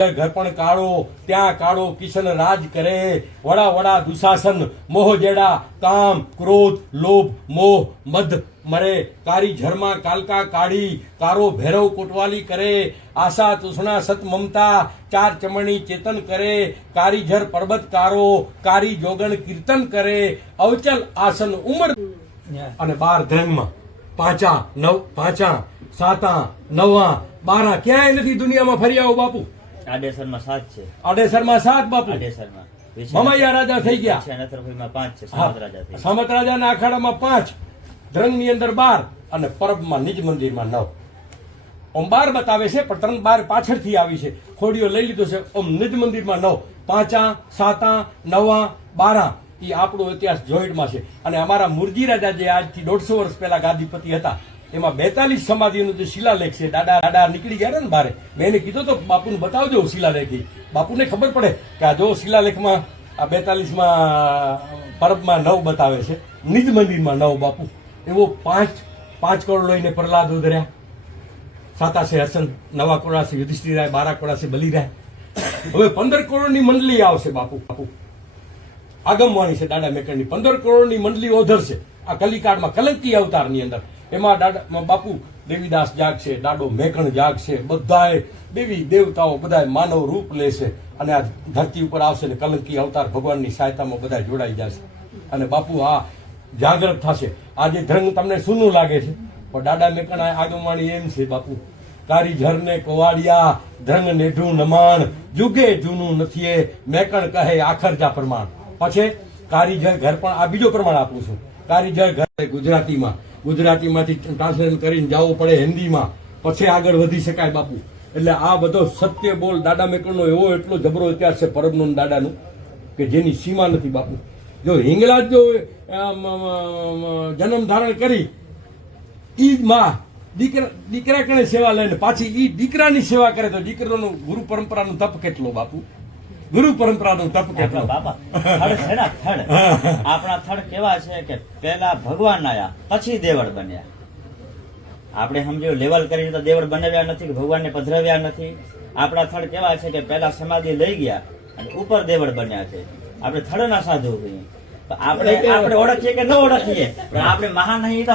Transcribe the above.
ઘર પણ કાળો ત્યાં કાળો કિશન રાજ કરે વડા વડા દુશાસન મોહ જેડા કામ ક્રોધ લોભ મોહ મદ મરે કારી ઝરમાં કાલકા કાઢી કારો ભૈરવ કોટવાલી કરે આશા તૃષ્ણા સત મમતા ચાર ચમણી ચેતન કરે કારી ઝર પર્વત કારો કારી જોગણ કીર્તન કરે અવચલ આસન ઉમર અને 12 ધ્યાનમાં પાંચા સાતા નવા 12 ક્યાંય નથી દુનિયામાં ફરી આવો બાપુ. આડેસરમાં 7 છે. આડેસરમાં 7 બાપુ. આડેસરમાં મમૈયા રાજા થઈ ગયા. નથરભાઈમાં 5 છે. સામત રાજા થઈ ગયા. સામત રાજાના અખાડામાં 5, ધ્રંગની અંદર 12 અને પરબમાં નિજ મંદિરમાં 9. ઓમ 12 બતાવે છે પણ 3 12 પાછળથી આવી છે. ખોડીઓ લઈ લીધો છે. ઓમ નિજ મંદિરમાં 9, 5, 7, 9, 12 એ આપણો ઇતિહાસ જોઈડમાં છે. અને અમારા મુરજી રાજા જે આજથી 150 વર્ષ પહેલા ગાદીપતિ હતા એમાં 42 સમાધિનો જે શિલાલેખ છે. દાદા નીકળી ગયા ને બારે, મેં એને કીધું તો બાપુને બતાવજો શિલાલેખ. બાપુને ખબર પડે કે આ જો શિલાલેખમાં આ 42માં પરબમાં 9 બતાવે છે, નિજ મંદિરમાં 9 બાપુ. એવો 5 કરોડ લઈને પ્રહલાદ ઉધર્યા, 7 છે હસન, 9 કરોડ છે યુધિષ્ઠિર રાય, 12 કરોડ છે બલી રાય. હવે 15 કરોડની મંડળી આવશે બાપુ. આગમવાણી છે દાદા મેકરની. 15 કરોડની મંડળી ઓધરશે આ કલિકાળમાં કલંકી અવતારની અંદર. એમાં દાદા બાપુ દેવીદાસ જાગશે, દાડો મેકણ જાગશે, બધાએ દેવી દેવતાઓ બધા માનવ રૂપ લેશે અને આ ધરતી ઉપર આવશે ને કલંકી અવતાર ભગવાનની સહાયતામાં બધા જોડાઈ જશે અને બાપુ આ જાગૃત થશે. આજે ધ્રંગ તમને સૂનું લાગે છે પણ દાદા મેકણ આગમવાણી એમ છે બાપુ. કારી ઝરને કોવાડિયા ધ્રંગ નેઢું નમાણ જુગે જૂનું નથી મેકણ કહે આખરજા પ્રમાણ. પછી કારીજર ઘર પણ આ બીજો પ્રમાણ આપું છું. કારીજર ઘર ગુજરાતીમાંથી ટ્રાન્સલેશન કરીને જવું પડે હિન્દીમાં, પછી આગળ વધી શકાય બાપુ. એટલે આ બધો સત્ય બોલ દાદા મેકરનો એવો એટલો જબરો ઇતિહાસ છે પરબનું દાદાનું કે જેની સીમા નથી બાપુ. જો હિંગળાજ જો જન્મ ધારણ કરી ઈ માં દીકરા કણે સેવા લઈને પાછી ઈ દીકરાની સેવા કરે તો દીકરાનું ગુરુ પરંપરાનું તપ કેટલો બાપુ. ગુરુ પરંપરાનું તપ કેટલો બાપા. થડ છે ને થડ. આપણા થડ કેવા છે કે પહેલા ભગવાન આયા પછી દેવળ બન્યા. આપણે સમજો લેવલ કરીને તો દેવળ બનાવ્યા નથી કે ભગવાનને પધરાવ્યા નથી. આપણા થડ કેવા છે કે પહેલા સમાધિ લઈ ગયા અને ઉપર દેવળ બન્યા છે. આપણે થડના સાધુ છીએ. આપણે ઓળખીએ કે ન ઓળખીએ, આપણે મહાન નહીં તો